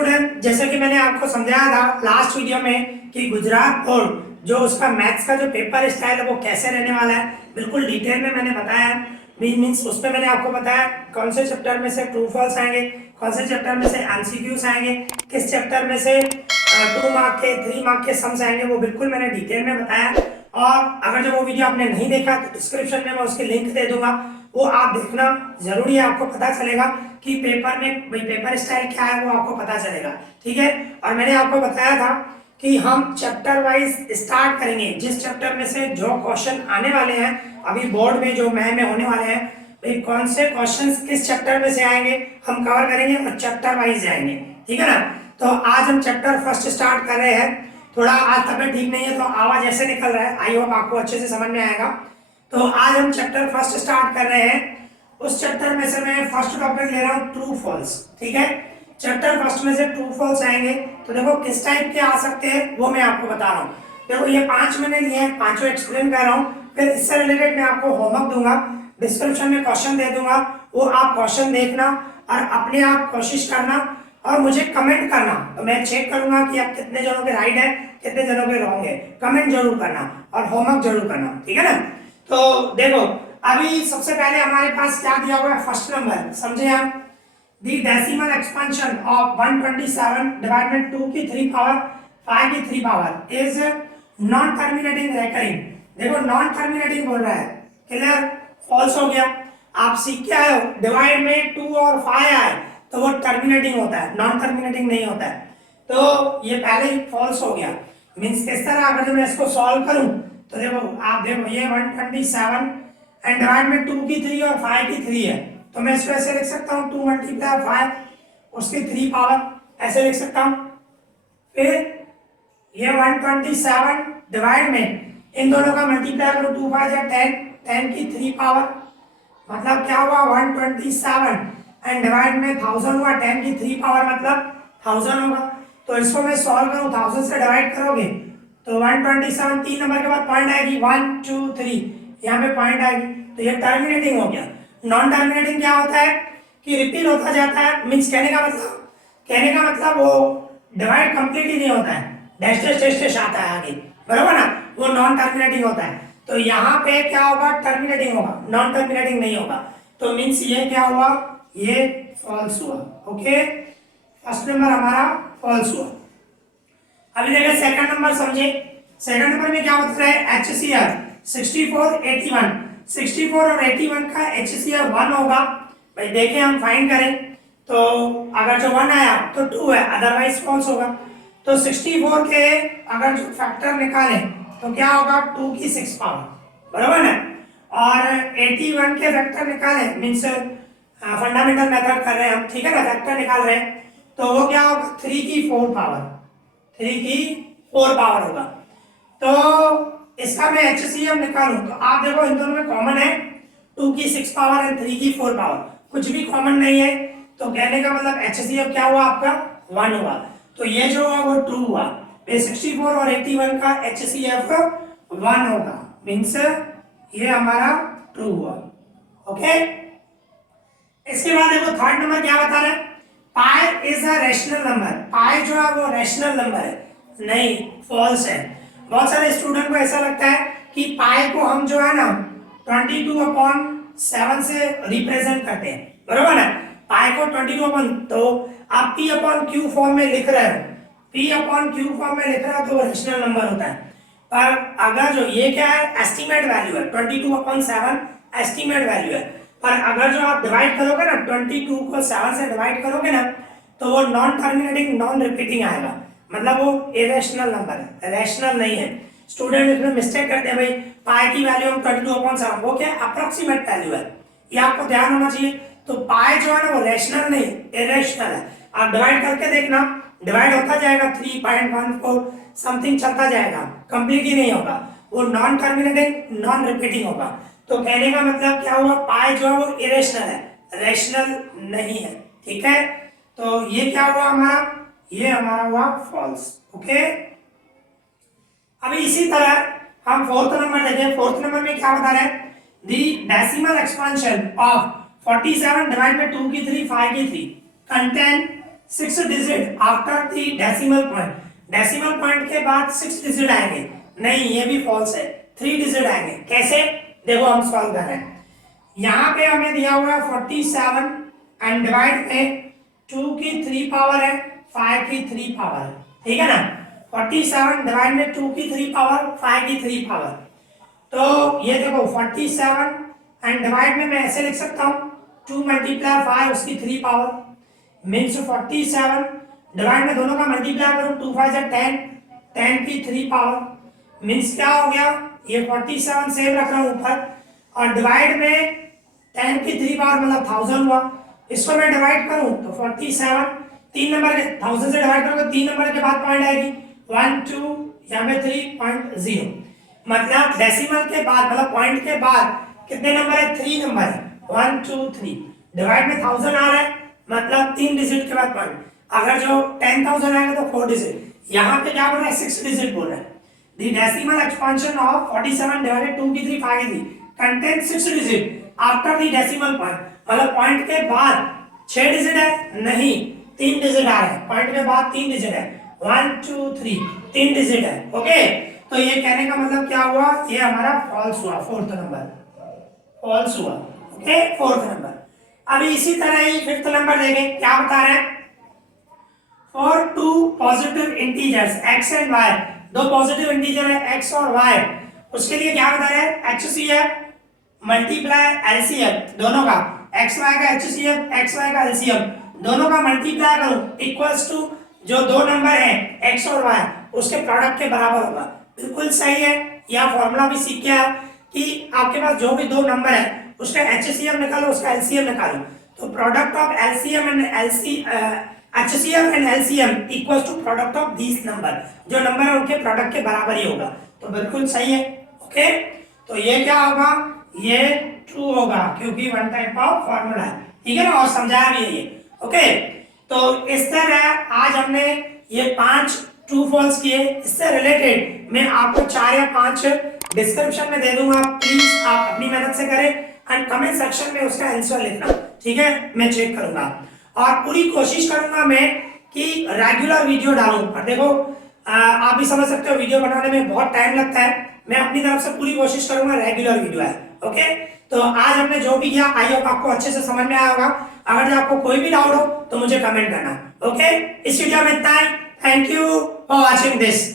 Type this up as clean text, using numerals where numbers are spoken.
Student, जैसे कि मैंने आपको समझाया था लास्ट वीडियो में कि गुजरात बोर्ड जो उसका मैथ्स का जो पेपर स्टाइल है वो कैसे रहने वाला है, बिल्कुल डिटेल में मैंने बताया। मीन्स उसमें मैंने आपको बताया कौन से चैप्टर में से ट्रू फॉल्स आएंगे, कौन से चैप्टर में से एमसीक्यूज आएंगे, किस चैप्टर में से 2 मार्क के 3 मार्क के सम्स आएंगे, वो बिल्कुल मैंने डिटेल में बताया। और अगर जो वो वीडियो आपने नहीं देखा तो डिस्क्रिप्शन में मैं उसकी लिंक दे दूंगा, वो आप देखना जरूरी है, आपको पता चलेगा कि पेपर में भाई पेपर स्टाइल क्या है वो आपको पता चलेगा। ठीक है, और मैंने आपको बताया था कि हम चैप्टर वाइज स्टार्ट करेंगे, जिस चैप्टर में से जो क्वेश्चन आने वाले हैं अभी बोर्ड में जो मई में होने वाले हैं, भाई कौन से क्वेश्चंस किस चैप्टर में से आएंगे हम कवर करेंगे और चैप्टर वाइज जाएंगे। ठीक है ना, तो आज हम चैप्टर फर्स्ट स्टार्ट कर रहे हैं। थोड़ा आज तबियत ठीक नहीं है तो आवाज ऐसे निकल रहा है, आई होप आपको अच्छे से समझ में आएगा। तो आज हम चैप्टर फर्स्ट स्टार्ट कर रहे हैं। उस चैप्टर में से मैं फर्स्ट टॉपिक ले रहा हूँ ट्रू फॉल्स। ठीक है, चैप्टर फर्स्ट में से ट्रू फॉल्स आएंगे तो देखो किस टाइप के आ सकते हैं वो मैं आपको बता रहा हूँ। देखो ये 5 मैंने लिए हैं, पांचों एक्सप्लेन कर रहा हूँ, फिर इससे रिलेटेड मैं आपको होमवर्क दूंगा, डिस्क्रिप्शन में क्वेश्चन दे दूंगा, वो आप क्वेश्चन देखना और अपने आप कोशिश करना और मुझे कमेंट करना, तो मैं चेक करूंगा कि आप कितने जनों के राइट है कितने जनों के रॉन्ग है। कमेंट जरूर करना और होमवर्क जरूर करना, ठीक है ना। तो देखो अभी सबसे पहले हमारे पास क्या दिया हुआ है, फर्स्ट नंबर समझे आप, the decimal expansion of 127 divided 2 की 3 पावर 5 की 3 power is non terminating recurring. देखो नॉन टर्मिनेटिंग बोल रहा है, क्लियर, फॉल्स हो गया। आप सीख के आए हो डिवाइड में 2 और 5 आए तो वो टर्मिनेटिंग होता है, नॉन टर्मिनेटिंग नहीं होता है, तो ये पहले ही फॉल्स हो गया। मींस किस तरह अगर मैं इसको सॉल्व करूं तो देखो आप देखो ये 127 एंड डिवाइड में 2 की 3 और 5 की 3 है, तो मैं इसको ऐसे लिख सकता हूँ 2 मल्टीप्लाई 5 उसकी 3 पावर ऐसे लिख सकता हूँ। फिर ये 127 डिवाइड में इन दोनों का मल्टीप्लाई करो 2 5 या 10 10 की 3 पावर, मतलब क्या हुआ 127 एंड डिवाइड में 1000 हुआ, 10 की 3 पावर मतलब 1000 होगा। तो इसको मैं सॉल्व करूं 1000 से डिवाइड करोगे तो 127 3 नंबर के बाद पॉइंट आएगी 1 2 3, यहाँ पे पॉइंट आएगी, तो ये टर्मिनेटिंग हो गया। नॉन टर्मिनेटिंग क्या होता है कि रिपीट होता जाता है, मींस कहने का मतलब वो डिवाइड कंप्लीट ही नहीं होता है, डैश डैश डैश डैश आता है आगे, बराबर ना, वो नॉन टर्मिनेटिंग होता है। तो यहाँ पे क्या होगा, टर्मिनेटिंग होगा, नॉन टर्मिनेटिंग नहीं होगा। तो मींस ये क्या हुआ, ये फॉल्स हुआ। ओके, फर्स्ट नंबर हमारा फॉल्स हुआ। अभी देखिए सेकंड नंबर समझे, सेकंड नंबर में क्या बता रहा है, HCF 64 81, 64 और 81 का HCF 1 होगा। भाई देखें हम फाइंड करें तो अगर जो 1 आया तो 2 है, अदरवाइज फॉल्स होगा। तो 64 के अगर जो फैक्टर निकालें तो क्या होगा 2 की 6 पावर, बराबर ना, और 81 के फैक्टर निकालें मीन्स फंडामेंटल मेथड कर रहे हैं हम, ठीक है ना, फैक्टर निकाल रहे हैं, तो वो क्या होगा 3 की 4 पावर, 3 की 4 पावर होगा। तो इसका मैं HCF निकालूं तो आप देखो इन दोनों में कॉमन है 2 की 6 पावर एंड 3 की 4 पावर, कुछ भी कॉमन नहीं है, तो कहने का मतलब HCF क्या हुआ आपका 1 हुआ, तो ये जो हुआ वो ट्रू हुआ। 64 और 81 का HCF 1 होगा, मीन्स ये हमारा ट्रू हुआ। ओके, इसके बाद देखो थर्ड नंबर क्या बता रहे हैं, pi is a rational number. Pi जो है वो रैशनल नंबर है, नहीं फॉल्स है। बहुत सारे स्टूडेंट को ऐसा लगता है कि पाई को हम जो है ना 22/7 से रिप्रेजेंट करते हैं, बराबर ना, पाई को 22 तो आप P/Q फॉर्म में लिख रहे हो, P/Q फॉर्म में लिख रहे हो तो वो रैशनल नंबर होता है। पर अगर जो ये क्या है, एस्टिमेट वैल्यू है, 22/7 एस्टिमेट वैल्यू है, पर अगर जो आप डिवाइड करोगे ना 22 को 7 से डिवाइड करोगे ना तो वो नॉन टर्मिनेटिंग नॉन रिपीटिंग आएगा, मतलब वो इरेशनल नंबर है, रैशनल नहीं है। स्टूडेंट इसमें मिस्टेक करते हैं, भाई पाई की वैल्यू हम 22/7, वो क्या अप्रोक्सीमेट वैल्यू है, ये आपको ध्यान होना चाहिए। तो पाई जो है ना वो रैशनल नहीं इरेशनल है। आप डिवाइड करके देखना, डिवाइड होता जाएगा 3.14 समथिंग चलता जाएगा, कंप्लीट ही नहीं होगा, वो नॉन टर्मिनेटिंग नॉन रिपीटिंग होगा। तो कहने का मतलब क्या हुआ, पाई जो है वो इरेशनल है, रैशनल नहीं है, ठीक है। तो ये क्या हुआ हमारा, ये हमारा हुआ फॉल्स। ओके, अभी इसी तरह हम फोर्थ नंबर देखें, फोर्थ नंबर में क्या बता रहे हैं, the decimal expansion of 47 divide by 2 की 3 5 की 3 contain 6 digit after the decimal point, decimal point के बाद 6 डिजिट आएंगे, नहीं ये भी फॉल्स है, 3 डिजिट आएंगे। कैसे, देखो हम सॉल्व कर रहे हैं। यहाँ पे हमें दिया हुआ है 47 एंड डिवाइड में 2 की 3 पावर है, 5 की 3 पावर है, ठीक है ना। 47 डिवाइड में 2 की 3 पावर, 5 की 3 पावर, तो ये देखो 47 एंड डिवाइड में मैं ऐसे लिख सकता हूँ 2 मल्टीप्लाई 5 उसकी 3 पावर, मीन्स 47 डिवाइड में दोनों का मल्टीप्लाई करूँ 2 5 जा 10, 10 की 3 पावर, मीन्स क्या हो गया, ये 47 सेम रख रहा हूँ ऊपर, और डिवाइड में 10 की 3 पावर मतलब 1000 हुआ। इसको मैं डिवाइड करूँ तो 47 3 नंबर के 1000 से डिवाइड करूँगा 3 नंबर के बाद पॉइंट आएगी 1 2 यहाँ पे 3.0, मतलब डेसिमल के बाद मतलब पॉइंट के बाद कितने नंबर है, 3 नंबर है, 1 2 3, डिवाइड में 1000 आ रहा है मतलब 3 डिजिट के बाद पॉइंट, अगर जो 10,000 आएगा तो 4 डिजिट, यहाँ पे क्या बोल रहा है 6 डिजिट बोल रहा है। The decimal expansion of 47 divided 2 की 3 5 की 3 contains 6 digit after the decimal point, मतलब पॉइंट के बाद 6 डिजिट है, नहीं 3 डिजिट आ रहा है, पॉइंट के बाद 3 डिजिट है, 1 2 3 3 डिजिट है। ओके, तो ये कहने का मतलब क्या हुआ, ये हमारा फॉल्स हुआ, फोर्थ नंबर फॉल्स हुआ। Okay, fourth number. अभी इसी तरह ही फिफ्थ नंबर देखें, क्या बता रहे हैं, for two positive integers x and y, दो पॉजिटिव इंटीजर है x और y, उसके लिए क्या बता रहे हैं, HCF मल्टीप्लाई LCM दोनों का, XY का HCF XY का LCM दोनों का मल्टीप्लाई करो इक्वल्स टू जो दो नंबर है x और y उसके प्रोडक्ट के बराबर होगा। बिल्कुल सही है, यह फॉर्मूला भी सीख के आओ कि आपके पास जो भी दो नंबर है उसका HCF निकालो उसका LCM निकालो, तो product of LCM and HCF and LCM equals to product of this number, जो नंबर है उनके प्रोडक्ट के बराबर ही होगा, तो बिल्कुल सही है। ओके, तो ये क्या होगा, ये ट्रू होगा क्योंकि वन टाइप ऑफ फॉर्मूला है, ठीक है ना, और समझाया भी है ये। ओके, तो इस तरह आज हमने ये 5 ट्रू फॉल्स किए, इससे रिलेटेड मैं आपको 4 या 5 डिस्क्रिप्शन में दे दूंगा, प्लीज आप अपनी मेहनत से करें एंड कमेंट सेक्शन में उसका आंसर लिखना, ठीक है, मैं चेक करूंगा और पूरी कोशिश करूंगा मैं कि रेगुलर वीडियो डालूं। पर देखो आप भी समझ सकते हो वीडियो बनाने में बहुत टाइम लगता है, मैं अपनी तरफ से पूरी कोशिश करूंगा रेगुलर वीडियो है। ओके, तो आज हमने जो भी किया आई होप आपको अच्छे से समझ में आया होगा, अगर आपको कोई भी डाउट हो तो मुझे कमेंट करना। ओके, इस वीडियो में इतना ही, thank you for watching this.